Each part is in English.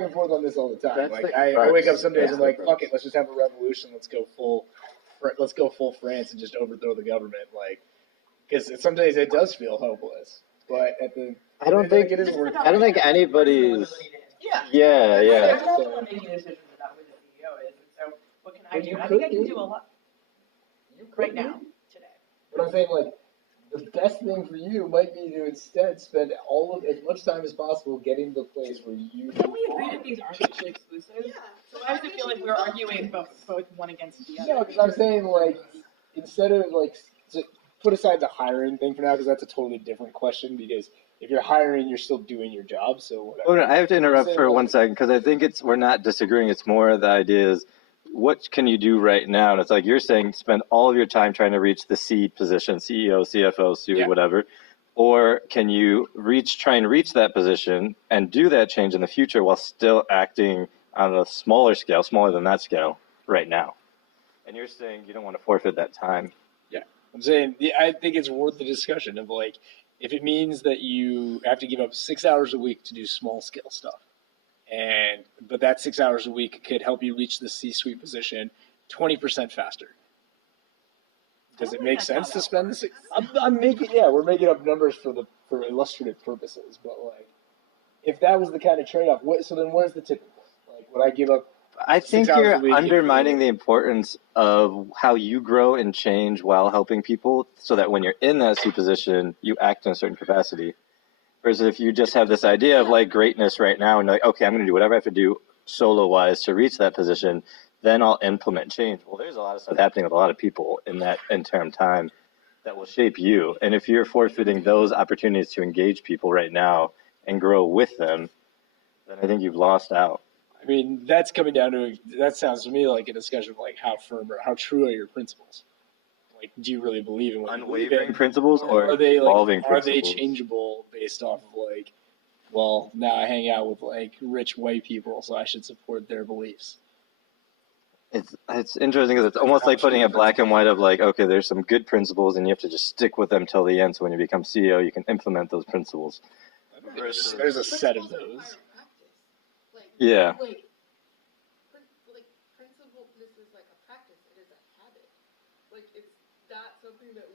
and forth on this all the time. That's like the I crux. wake up some days That's and the like, crux. fuck it, let's just have a revolution. Let's go full France and just overthrow the government. Like, because some days it does feel hopeless, but at the I don't think it is worth. I don't think anybody's. Yeah. Yeah. I'm not making decisions about who the CEO is, and so what can I do? I think I can do a lot right now, today. But I'm saying, like, the best thing for you might be to instead spend as much time as possible getting to the place where you. Can we agree that these aren't mutually exclusive? Yeah. So why does it feel like we're arguing both one against the other? No, because I'm saying, like, instead of, like, put aside the hiring thing for now, because that's a totally different question, because if you're hiring, you're still doing your job, so whatever. Oh, no, I have to interrupt for 1 second, because I think we're not disagreeing. It's more the idea is, what can you do right now? And it's like you're saying, spend all of your time trying to reach the C position, CEO, CFO, whatever. Or can you try and reach that position and do that change in the future while still acting on a smaller scale, smaller than that scale right now? And you're saying you don't want to forfeit that time. Yeah. I'm saying, I think it's worth the discussion of, like, if it means that you have to give up 6 hours a week to do small scale stuff, but that 6 hours a week could help you reach the C-suite position 20% faster. Does it make sense to spend the 6? We're making up numbers for illustrative purposes, but like, if that was the kind of trade-off, so then what is the tipping point? Like, would I give up? I think you're undermining the importance of how you grow and change while helping people, so that when you're in that C position, you act in a certain capacity. Versus if you just have this idea of like greatness right now and like, okay, I'm going to do whatever I have to do solo-wise to reach that position, then I'll implement change. Well, there's a lot of stuff happening with a lot of people in that interim time that will shape you. And if you're forfeiting those opportunities to engage people right now and grow with them, then I think you've lost out. I mean, that's coming down to, that sounds to me like a discussion of like how firm or how true are your principles. Like, do you really believe in what unwavering principles or evolving principles? Are they changeable based off of like, well, now I hang out with like rich white people, so I should support their beliefs? It's interesting because it's almost like putting a black and white of like, okay, there's some good principles and you have to just stick with them till the end. So when you become CEO, you can implement those principles. There's a set of those. Yeah.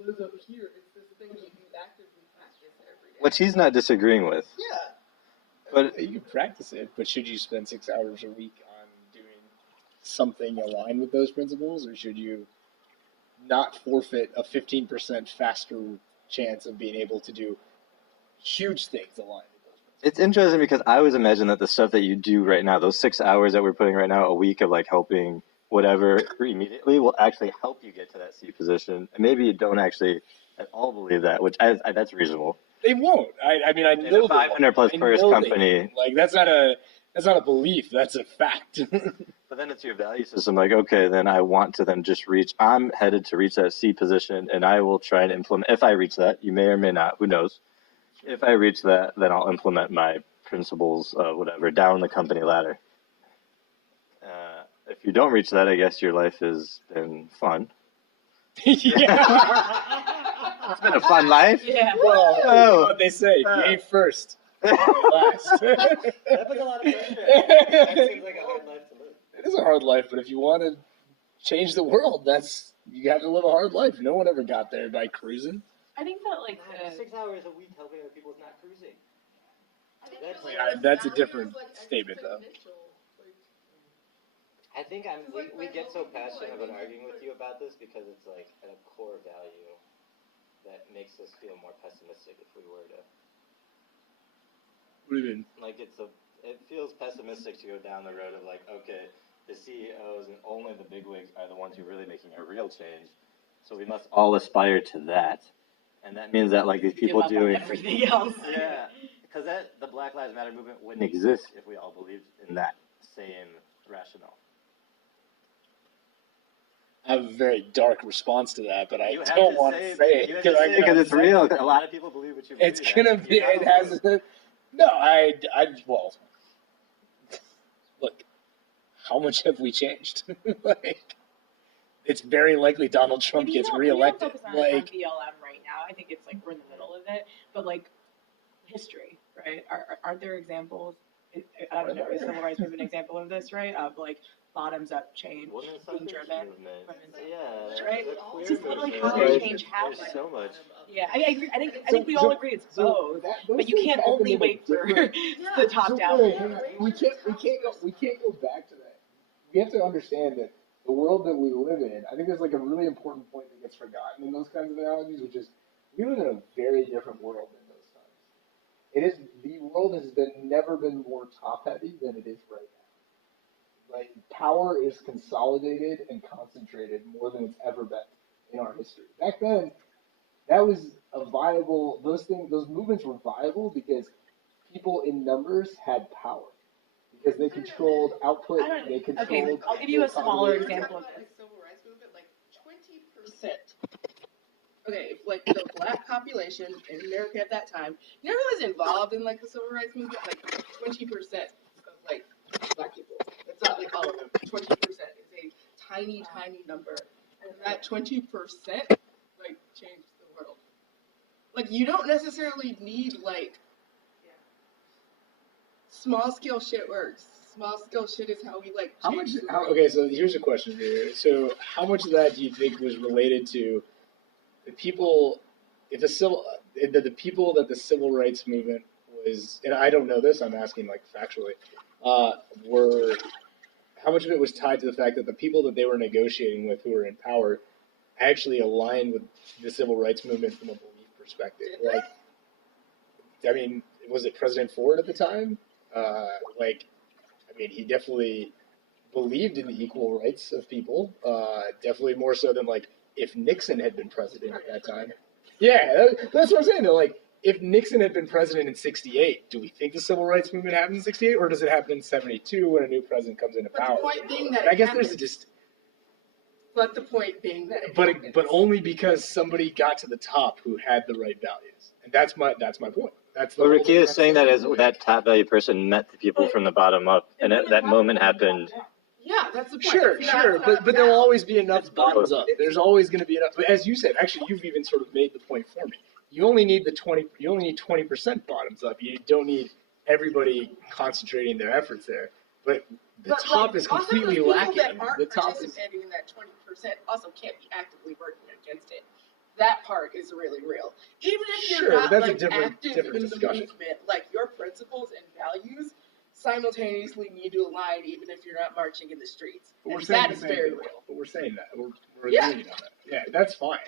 Lives up here. It's this thing that you actively practice every day. Which he's not disagreeing with. Yeah. But you can practice it, but should you spend 6 hours a week on doing something aligned with those principles, or should you not forfeit a 15% faster chance of being able to do huge things aligned with those principles? It's interesting because I always imagine that the stuff that you do right now, those 6 hours that we're putting right now, a week of like helping whatever immediately, will actually help you get to that C position. And maybe you don't actually at all believe that, which that's reasonable. They won't. I mean, I know 500 plus person company. Like that's not a belief. That's a fact. But then it's your value system. Like, okay, then I want to then just I'm headed to reach that C position, and I will try and implement. If I reach that, you may or may not. Who knows? If I reach that, then I'll implement my principles, whatever, down the company ladder. If you don't reach that, I guess your life has been fun. Yeah. It's been a fun life. Yeah. Well, what they say, you ain't first. Last. That's like a lot of pressure. That seems like a hard life to live. It is a hard life, but if you want to change the world, you have to live a hard life. No one ever got there by cruising. I think that like 6 hours a week helping other people is not cruising. That's a different statement, though. I think we get so passionate about arguing with you about this because it's like a core value that makes us feel more pessimistic if we were to. What do you mean? Like it feels pessimistic to go down the road of like, okay, the CEOs and only the bigwigs are the ones who are really making a real change. So we must all aspire to that. And that means that like these people doing everything else. Yeah. Because the Black Lives Matter movement wouldn't exist if we all believed in that same rationale. I have a very dark response to that, but I You don't want to say it because it's real. A lot of people believe what you believe. It's gonna be. It has. No, well, look. How much have we changed? Like, it's very likely Donald Trump gets reelected. Like BLM right now, I think it's like we're in the middle of it. But like history, right? Aren't there examples I don't know, is civil rights movement an example of this, right? Of like bottoms up change Women's being suffrage driven. movement. Women's Yeah, right? the queer This is literally movement. how Right. change happens. There's so much. Yeah, I agree. I think we all agree it's both, but you can't only wait for the top down. We can't go back to that. We have to understand that the world that we live in, I think there's like a really important point that gets forgotten in those kinds of analogies, which is we live in a very different world than those times. The world has never been more top heavy than it is right now. Like power is consolidated and concentrated more than it's ever been in our history. Back then, that was a viable. Those movements were viable because people in numbers had power because they controlled output. They controlled. Okay, I'll give you a smaller We're talking example of about this. the civil rights movement, like 20%. Okay, if like the black population in America at that time never was involved in like the civil rights movement, like 20% of like black people. It's not like all of them. 20% is a tiny, tiny number, and that 20% like changed the world. Like you don't necessarily need like small scale shit works. Small scale shit is how we like. Change the world. Okay, so here's a question here. So how much of that do you think was related to the people, the people that the civil rights movement was, and I don't know this, I'm asking like factually, were, how much of it was tied to the fact that the people that they were negotiating with who were in power actually aligned with the civil rights movement from a belief perspective? Like, I mean, was it President Ford at the time? He definitely believed in the equal rights of people, definitely more so than like if Nixon had been president at that time. Yeah, that's what I'm saying though. Like, if Nixon had been president in '68, do we think the civil rights movement happened in '68, or does it happen in '72 when a new president comes into power? But the point being that I guess there's just. But the point being that. But only because somebody got to the top who had the right values, and that's my point. That's the. Well, Rakia is saying that as that top value person met the people from the bottom up, and that moment happened. Yeah, that's the point. Sure, but there'll always be enough bottoms up. There's always going to be enough. But as you said, actually, you've even sort of made the point for me. You only need 20% bottoms up. You don't need everybody concentrating their efforts there. But the top is completely lacking. The top participating in that 20% also can't be actively working against it. That part is really real. Even if you're not that's like a different active in the discussion. movement, like your principles and values simultaneously need to align even if you're not marching in the streets. But that is very real. But we're saying that. We're agreeing on that. Yeah, that's fine.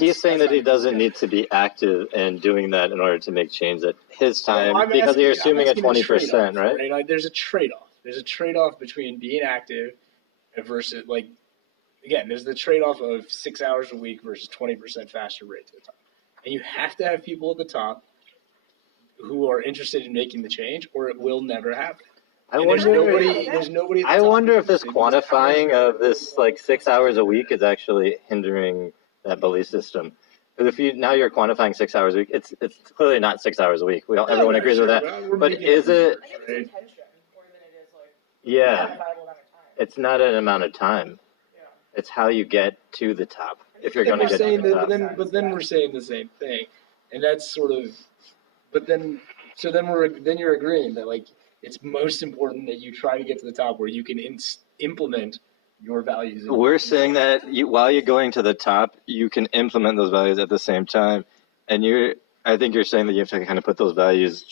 He's saying that he doesn't need to be active and doing that in order to make change at his time, because you're assuming a 20%, right? There's a trade-off. There's a trade-off between being active versus, like, again, there's the trade-off of 6 hours a week versus 20% faster rate to the top. And you have to have people at the top who are interested in making the change, or it will never happen. There's nobody at the I top wonder who's if this interested in quantifying of this like 6 hours a week is actually hindering that belief system. Because if you're quantifying 6 hours a week, it's clearly not 6 hours a week. Everyone agrees with that. But is it? I think it's intention more than it is like. Yeah, it's not an amount of time. It's how you get to the top. If you're going to get to the top. But then we're saying the same thing, and that's sort of. But then you're agreeing that like it's most important that you try to get to the top where you can implement your values. We're saying that while you're going to the top, you can implement those values at the same time, and I think you're saying that you have to kind of put those values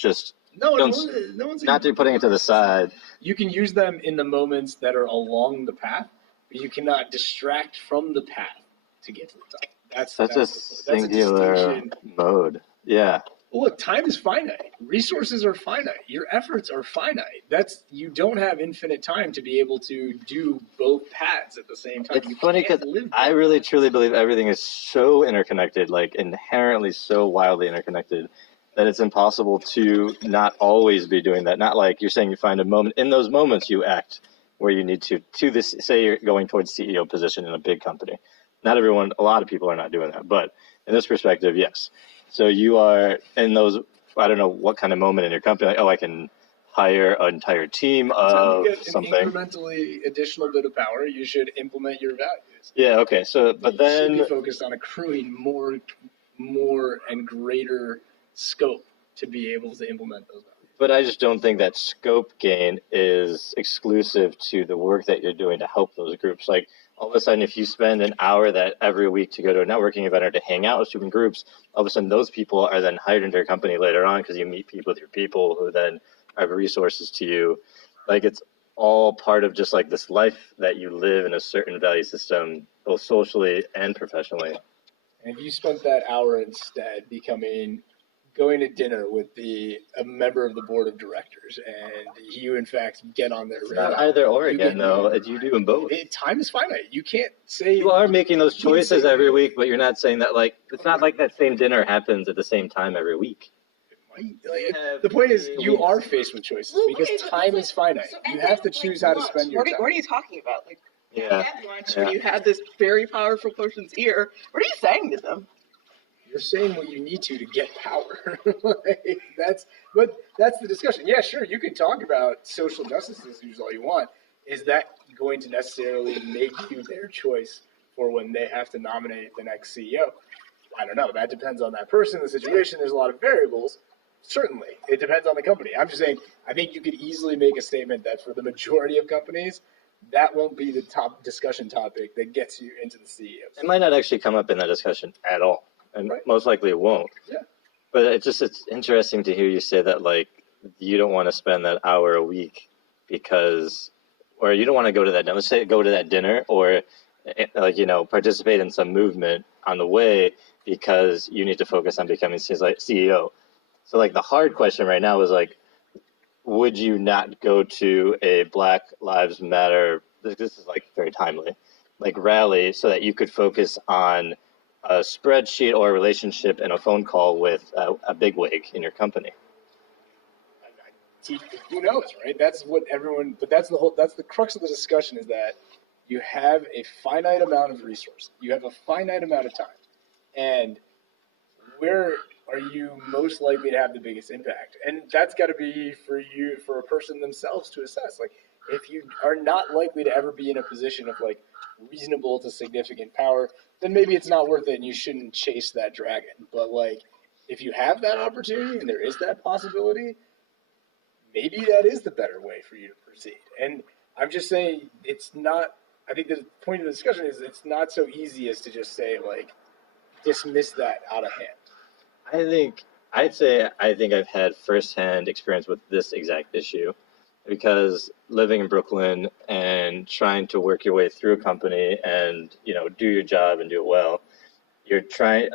not to putting it to the side. You can use them in the moments that are along the path, but you cannot distract from the path to get to the top. That's a singular mode. Yeah. Well, look, time is finite. Resources are finite. Your efforts are finite. You don't have infinite time to be able to do both paths at the same time. It's funny because I really truly believe everything is so interconnected, like inherently so wildly interconnected, that it's impossible to not always be doing that. Not like you're saying you find a moment. In those moments you act where you need to this, say you're going towards CEO position in a big company. Not everyone, a lot of people are not doing that. But in this perspective, yes. So you are in those, I don't know what kind of moment in your company, like, I can hire an entire team of something. An incrementally additional bit of power, you should implement your values. Yeah, okay. So, but then. You should be focused on accruing more and greater scope to be able to implement those values. But I just don't think that scope gain is exclusive to the work that you're doing to help those groups. Like all of a sudden, if you spend an hour that every week to go to a networking event or to hang out with student groups, all of a sudden those people are then hired into your company later on because you meet people with your people who then have resources to you. Like it's all part of just like this life that you live in a certain value system, both socially and professionally. And if you spent that hour instead going to dinner with a member of the board of directors, and you in fact get on their It's radar, not either or again, though. You do them both. Time is finite. You can't say you are making those choices every week, but you're not saying that like it's not like that same dinner happens at the same time every week. The point is, you are faced with choices because time is finite. So You have to choose how to spend your time. What are you talking about? Like Yeah. at lunch, when you have this very powerful person's ear, what are you saying to them? You're saying what you need to get power. that's the discussion. Yeah, sure, you can talk about social justice issues all you want. Is that going to necessarily make you their choice for when they have to nominate the next CEO? I don't know. That depends on that person, the situation. There's a lot of variables. Certainly, it depends on the company. I'm just saying, I think you could easily make a statement that for the majority of companies, that won't be the top discussion topic that gets you into the CEOs. It might not actually come up in that discussion at all. And most likely it won't. Yeah. But it's interesting to hear you say that, like, you don't want to spend that hour a week because, or you don't want to go to that, let's say go to that dinner or, like, participate in some movement on the way because you need to focus on becoming CEO. So, like, the hard question right now is, like, would you not go to a Black Lives Matter, this is, like, very timely, like, rally so that you could focus on a spreadsheet or a relationship and a phone call with a bigwig in your company? Who knows, right? That's what everyone. But that's the crux of the discussion is that you have a finite amount of resources. You have a finite amount of time, and where are you most likely to have the biggest impact? And that's got to be for a person themselves to assess. Like, if you are not likely to ever be in a position of like reasonable to significant power, then maybe it's not worth it and you shouldn't chase that dragon. But like, if you have that opportunity and there is that possibility, maybe that is the better way for you to proceed. And I'm just saying it's not, I think the point of the discussion is it's not so easy as to just say like, dismiss that out of hand. I think I've had firsthand experience with this exact issue because living in Brooklyn and trying to work your way through a company and, do your job and do it well, you're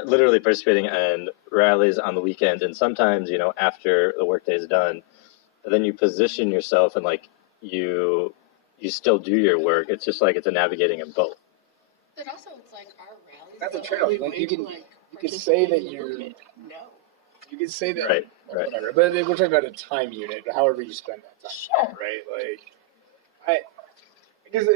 literally participating in rallies on the weekend and sometimes, after the workday is done, but then you position yourself and like you still do your work. It's just like it's a navigating of both. But also it's like our rallies. That's a trade-off. Like you can say that you're. No. You can say that, right. Whatever. But we're talking about a time unit, however you spend that time. Sure. Right? Because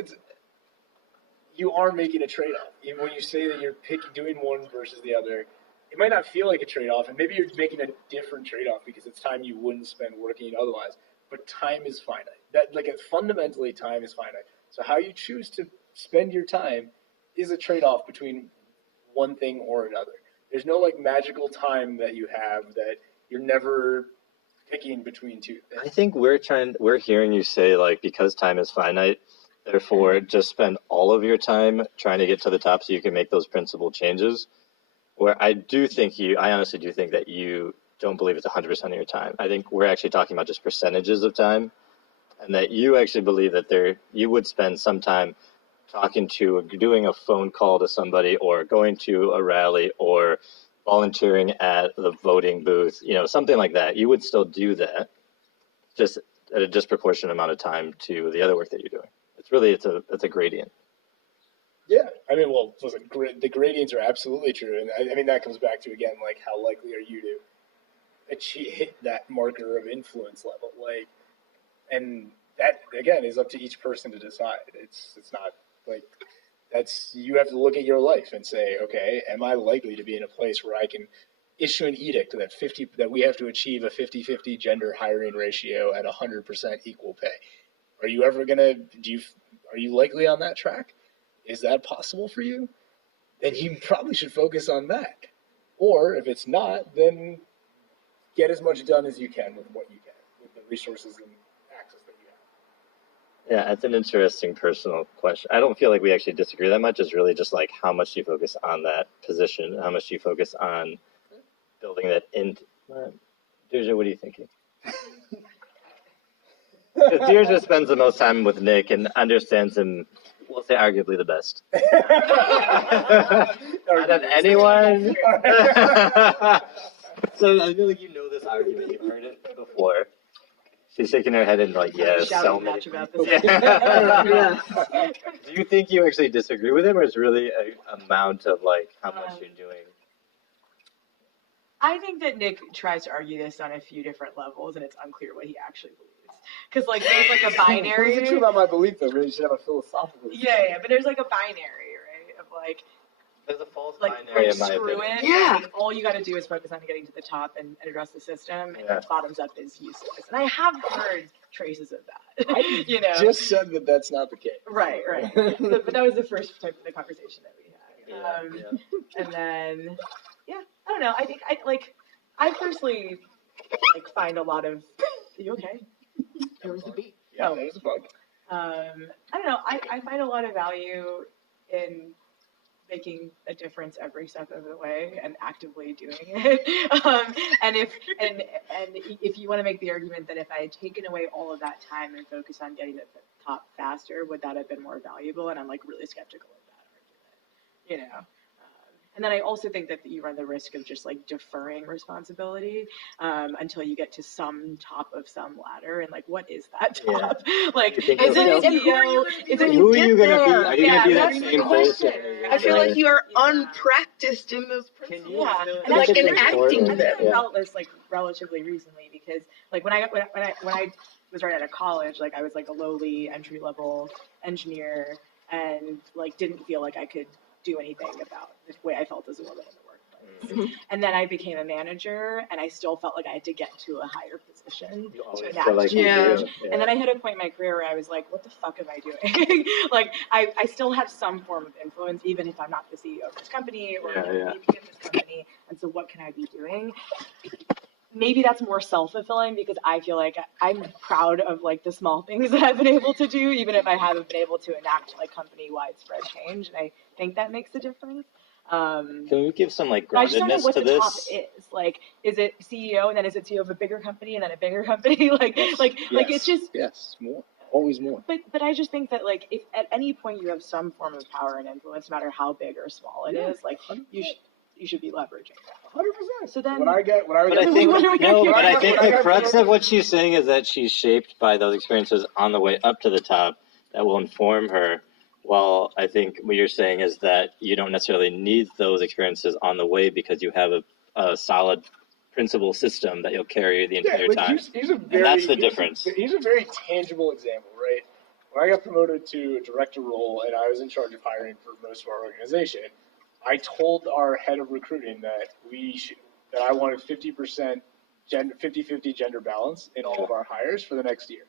you are making a trade-off. Even when you say that you're doing one versus the other, it might not feel like a trade-off, and maybe you're making a different trade-off because it's time you wouldn't spend working otherwise. But time is finite. Fundamentally, time is finite. So how you choose to spend your time is a trade-off between one thing or another. There's no magical time that you have that you're never picking between two things. I think we're hearing you say because time is finite, therefore just spend all of your time trying to get to the top so you can make those principal changes. Where I honestly do think that you don't believe it's 100% of your time. I think we're actually talking about just percentages of time, and that you actually believe that you would spend some time doing a phone call to somebody or going to a rally or volunteering at the voting booth, something like that. You would still do that just at a disproportionate amount of time to the other work that you're doing. It's a gradient. Yeah. Listen, the gradients are absolutely true. And that comes back to, again, how likely are you to hit that marker of influence level? And that, again, is up to each person to decide. It's not you have to look at your life and say, okay, am I likely to be in a place where I can issue an edict that we have to achieve a 50-50 gender hiring ratio at 100% equal pay? Are you ever are you likely on that track? Is that possible for you? Then you probably should focus on that. Or if it's not, then get as much done as you can with what you can, resources and access that you have. Yeah, that's an interesting personal question. I don't feel like we actually disagree that much. It's really just like how much do you focus on that position? How much do you focus on building that in? Dheerja, what are you thinking? Because Dheerja spends the most time with Nick and understands him, we'll say arguably the best. Out of anyone. So I feel like you know this argument. You've heard it before. She's shaking her head and like, yes, so many. About this. Yeah. Do you think you actually disagree with him, or is really an amount of like how much you're doing? I think that Nick tries to argue this on a few different levels, and it's unclear what he actually believes. Because like there's like a binary. What is it true about my belief though? Really, you should have a philosophical. Yeah, but there's like a binary, right? Of like. There's a false Like, binary in my screw opinion. it. Yeah. And all you got to do is focus on getting to the top and address the system, and Yeah. bottoms up is useless. And I have heard traces of that. I you know. just said that that's not the case. Right. But that was the first type of the conversation that we had. Yeah. And then, yeah, I don't know. I think I personally find a lot of. Are you okay? There was the beat. Yeah, Oh. there was a bug. I don't know. I find a lot of value in making a difference every step of the way and actively doing it. And if you want to make the argument that if I had taken away all of that time and focused on getting to the top faster, would that have been more valuable? And I'm like really skeptical of that argument, you know. And then I also think that you run the risk of just like deferring responsibility until you get to some top of some ladder. And like, what is that top? Like, is it CEO? Is it Who are you gonna be? Are you gonna be that that's same the question. person? I feel like you are Yeah. unpracticed in those principles. Yeah, Can and you like just enacting I them. felt this like relatively recently because like when I was right out of college, like I was like a lowly entry level engineer and like didn't feel like I could do anything about the way I felt as a woman in the workplace. And then I became a manager and I still felt like I had to get to a higher position You to always enact feel like you change. do. And then I hit a point in my career where I was like, what the fuck am I doing? Like, I still have some form of influence, even if I'm not the CEO of this company or Yeah, the yeah. VP of this company. And so what can I be doing? Maybe that's more self-fulfilling because I feel like I'm proud of like the small things that I've been able to do, even if I haven't been able to enact like company-wide spread change. And I think that makes a difference. Can we give some like I just don't know groundedness what to the top this? is. Like, is it CEO and then is it CEO of a bigger company and then a bigger company? like it's just. Yes, more, always more. But I just think that like if at any point you have some form of power and influence, no matter how big or small it is, like you should be leveraging that. 100%. So then. When I But I get think What are we no, gonna but I do? think the crux of what she's saying is that she's shaped by those experiences on the way up to the top that will inform her. While I think what you're saying is that you don't necessarily need those experiences on the way because you have a solid principle system that you'll carry the entire time. Here's a very, that's the difference. Here's a very tangible example, right? When I got promoted to a director role and I was in charge of hiring for most of our organization, I told our head of recruiting that that I wanted 50% 50-50 gender balance in all of our hires for the next year.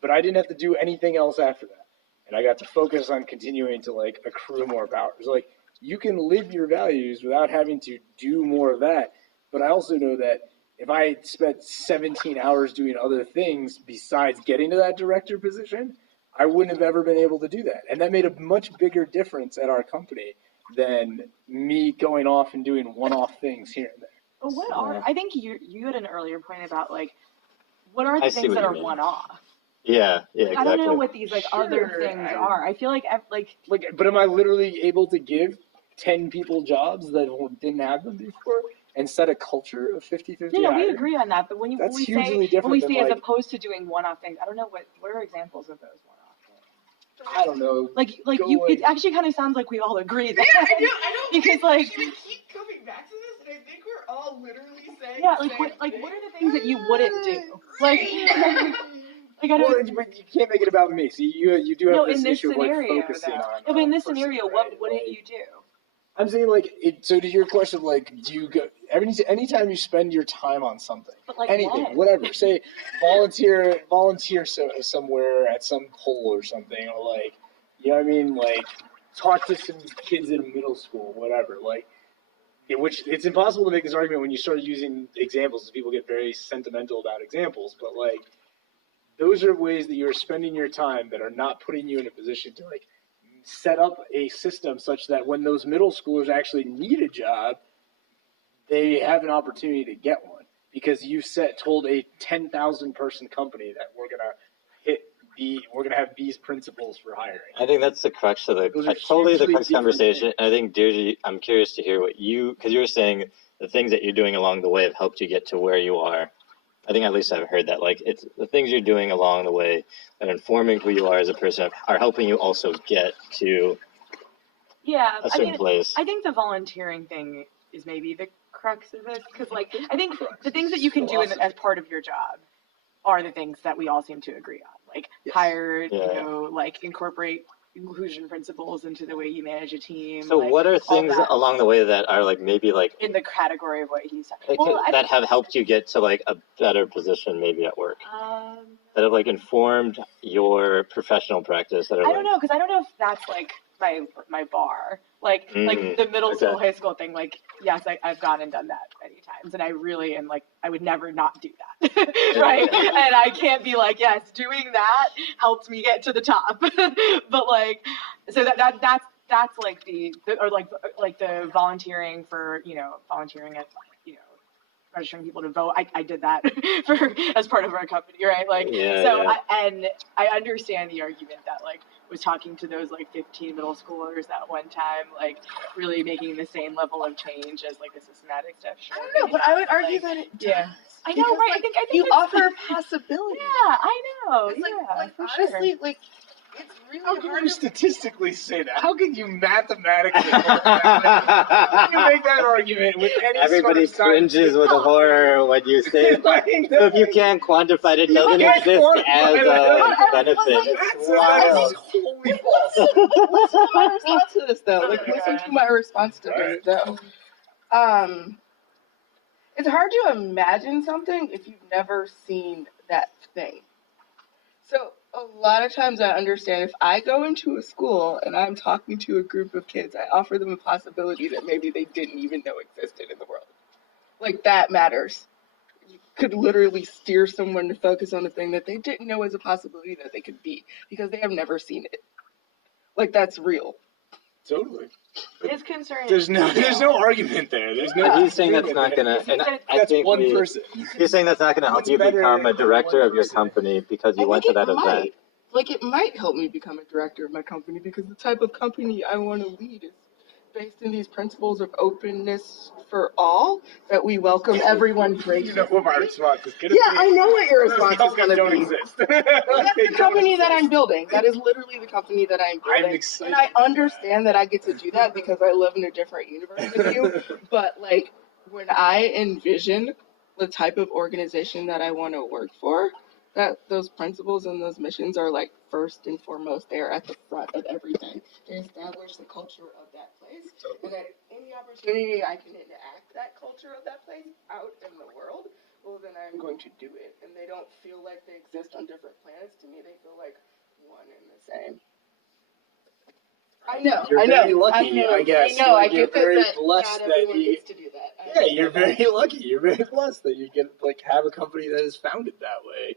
But I didn't have to do anything else after that. And I got to focus on continuing to like accrue more power. It's like you can live your values without having to do more of that. But I also know that if I spent 17 hours doing other things besides getting to that director position, I wouldn't have ever been able to do that. And that made a much bigger difference at our company than me going off and doing one-off things here and there. But what are, I think you had an earlier point about like, what are the I see things what that you are mean. one-off? Yeah, exactly. I don't know what these like other Sure, things are. I feel like But am I literally able to give 10 people jobs that didn't have them before and set a culture of 50-50 yeah, we hiring? agree on that. But when That's we hugely say different than, as like- opposed to doing one-off things, I don't know what are examples of those one-off things. I don't know. Like Go you, away. it actually kind of sounds like we all agree that. Yeah, I know. Because, like- we keep coming back to this, and I think we're all literally saying. Yeah, the like same what are the thing. things that you wouldn't do? Like, like I Well, don't. but you can't make it about me. See, you do have No, this in this issue of like scenario, focusing though. on. No, but in this person, scenario, right? what wouldn't Like, you do? I'm saying like it. So to your question, like, do you go anytime you spend your time on something, But like anything, what? whatever. Say volunteer somewhere at some poll or something, or like, you know what I mean, like talk to some kids in middle school, whatever. Like which it's impossible to make this argument when you start using examples. People get very sentimental about examples, but like those are ways that you're spending your time that are not putting you in a position to like set up a system such that when those middle schoolers actually need a job, they have an opportunity to get one because you told a 10,000 person company that we're gonna have these principles for hiring. I think that's the crux of totally the crux conversation. I think, Dheerja, I'm curious to hear because you were saying the things that you're doing along the way have helped you get to where you are. I think at least I've heard that. Like, it's the things you're doing along the way and informing who you are as a person are helping you also get to a certain place. I think the volunteering thing is maybe the crux of this because, like, I think the things that you can do as part of your job are the things that we all seem to agree on. Like, hire, like, incorporate inclusion principles into the way you manage a team. So like, what are things along the way that are like maybe like in the category of what he's saying? That have helped you get to like a better position maybe at work? That have like informed your professional practice? That are I don't know, because I don't know if that's like my bar. Like the middle school, high school thing, like, yes, I've gone and done that many times. And I really am like, I would never not do that. Right? And I can't be like, yes, doing that helped me get to the top. But like, so that's like like the volunteering for, volunteering at, registering people to vote. I did that as part of our company, right? Like, I understand the argument that like was talking to those like 15 middle schoolers at one time, like really making the same level of change as like the systematic stuff. Sure, I don't know, but I would argue that it does. Yeah. I know, right? Like, I think you offer a possibility. Yeah, I know. It's like honestly, like, it's really How can hard you to statistically say that? How can you mathematically how can you make that argument with any Everybody sort of cringes with horror when you say it. So if you can't quantify it, it doesn't exist as a benefit. That is wholly false. Listen to my response to this, though. Like, listen to my response to this, though. It's hard to imagine something if you've never seen that thing. So a lot of times I understand if I go into a school and I'm talking to a group of kids, I offer them a possibility that maybe they didn't even know existed in the world. Like, that matters. You could literally steer someone to focus on a thing that they didn't know was a possibility that they could be because they have never seen it. Like, that's real. Totally. His concern. There's no argument there. There's no. He's saying that's not gonna. And I think one person. He's saying that's not gonna help you become a director of your company because you went to that event. Like, it might help me become a director of my company because the type of company I want to lead is based in these principles of openness for all, that we welcome everyone graciously. You know what my response is going to be. Yeah, I know what your response is going to be. Exist. That's the company that I'm building. That is literally the company that I'm building. I'm excited. And I understand that I get to do that because I live in a different universe than you. But, like, when I envision the type of organization that I want to work for, that those principles and those missions are like first and foremost there at the front of everything. They establish the culture of that place, and that any opportunity I can enact that culture of that place out in the world, well, then I'm going to do it. And they don't feel like they exist on different planets. To me, they feel like one and the same. I know. Very lucky, I guess. I know. Like, I get you're very that blessed not everyone gets to do that. You're very lucky. You're very blessed that you get have a company that is founded that way.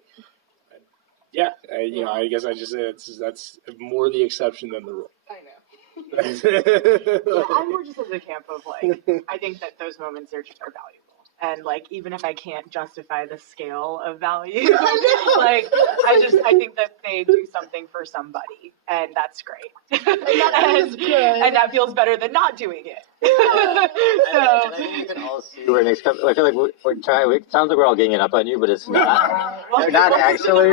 Yeah, I guess I just say that's more the exception than the rule. I know. I'm more just in the camp of like, I think that those moments are valuable. And like, even if I can't justify the scale of value, like, I think that they do something for somebody, and that's great. And that feels better than not doing it. And I think we can all see where next. I feel like we're trying. It sounds like we're all ganging up on you, but it's not. Not actually.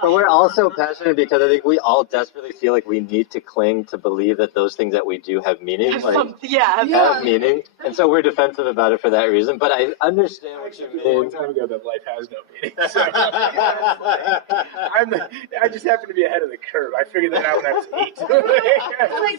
But we're also passionate because I think we all desperately feel like we need to cling to believe that those things that we do have meaning. Have meaning, and so we're defensive about it for that reason. But I understand what you mean. A long time ago that life has no meaning. So, I just happen to be ahead of the curve. I figured that out when I was 8. Like,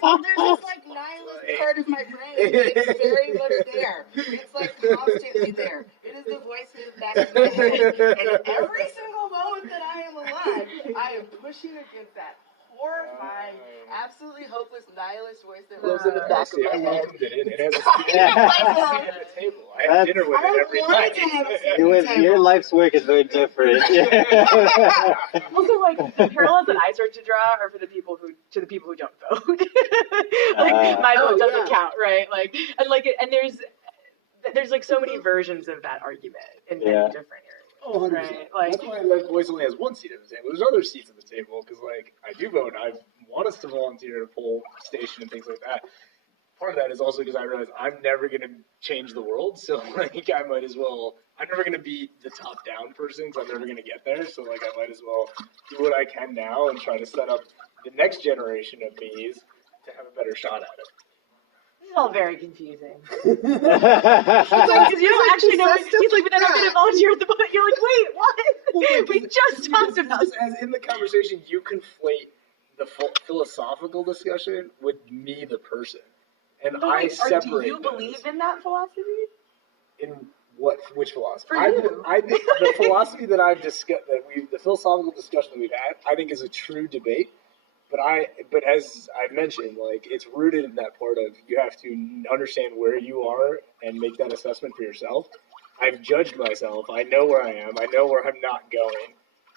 there's this like nihilist part of my brain. It's very much there. It's like constantly there. It is the voice in the back of my head. And every single moment that I am alive, I am pushing against that horrifying, absolutely hopeless, nihilist voice that lives in the back of See, my I head. welcomed it in. It has a seat at a table. I had dinner with it every night. Your life's work is very different. Also, like the parallels that I start to draw are for the people who don't vote. Like my vote doesn't count, right? Like and there's like so many versions of that argument in many different areas. Oh, 100%. Right? Like, that's why Red Voice only has one seat at the table. There's other seats at the table because, like, I do vote. I want us to volunteer at a poll station and things like that. Part of that is also because I realize I'm never going to change the world, so like I might as well. I'm never going to be the top-down person because I'm never going to get there. So like I might as well do what I can now and try to set up the next generation of me's to have a better shot at it. This is all very confusing. Because you don't actually know. He's like, but then I'm going to volunteer at the book. You're like, wait, what? We just talked about this. As in the conversation, you conflate the philosophical discussion with me, the person, and I separate. Do you believe in that philosophy? In which philosophy? For you. I think the philosophy that I've discussed, the philosophical discussion that we've had, I think is a true debate. But as I've mentioned, like it's rooted in that part of you have to understand where you are and make that assessment for yourself. I've judged myself. I know where I am. I know where I'm not going,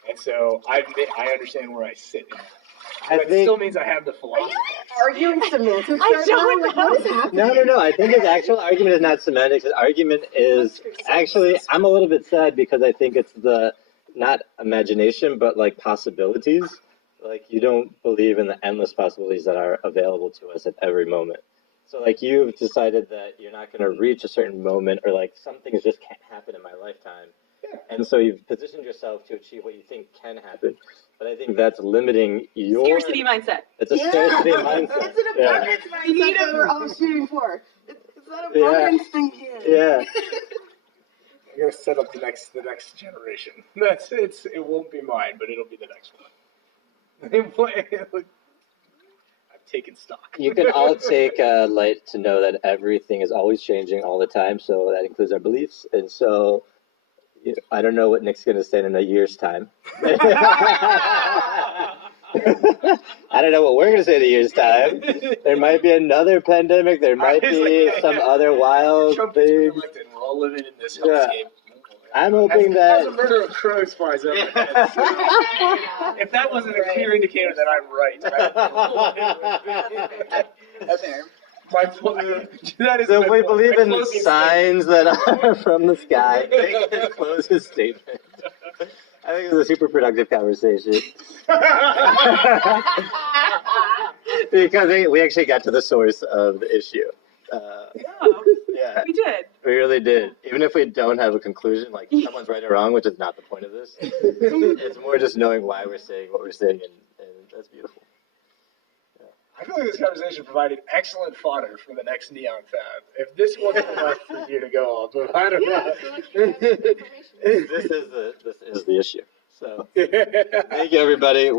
and so I understand where I sit. That still means I have the philosophy. Arguing semantics. I don't know. What is happening? No. I think his actual argument is not semantics. His argument is actually, I'm a little bit sad because I think it's the not imagination, but like possibilities. Like you don't believe in the endless possibilities that are available to us at every moment. So like you've decided that you're not going to reach a certain moment or like some things just can't happen in my lifetime. Yeah. And so you've positioned yourself to achieve what you think can happen. But I think that's limiting your... Scarcity mindset. It's a scarcity mindset. It's an abundance mindset that we're all shooting for. It's not abundance thing here. Yeah. I'm going to set up the next generation. It won't be mine, but it'll be the next one. I've taken stock. You can all take light to know that everything is always changing all the time, so that includes our beliefs. And so, I don't know what Nick's going to say in a year's time. I don't know what we're going to say in a year's time. There might be another pandemic. There might be some other wild thing. We're all living in this hellscape. I'm hoping that... As a murder of crows flies over my head. If that wasn't a clear indicator that I'm right. That's fair. So if we believe in signs that are from the sky, make his closest statement. I think it's a super productive conversation. Because we actually got to the source of the issue. Yeah, we did. We really did. Even if we don't have a conclusion, like someone's right or wrong, which is not the point of this. It's more just knowing why we're saying what we're saying, and that's beautiful. Yeah. I feel like this conversation provided excellent fodder for the next NeonFab. If this wasn't enough for you to go off, but I don't know. This is the issue. So, thank you, everybody.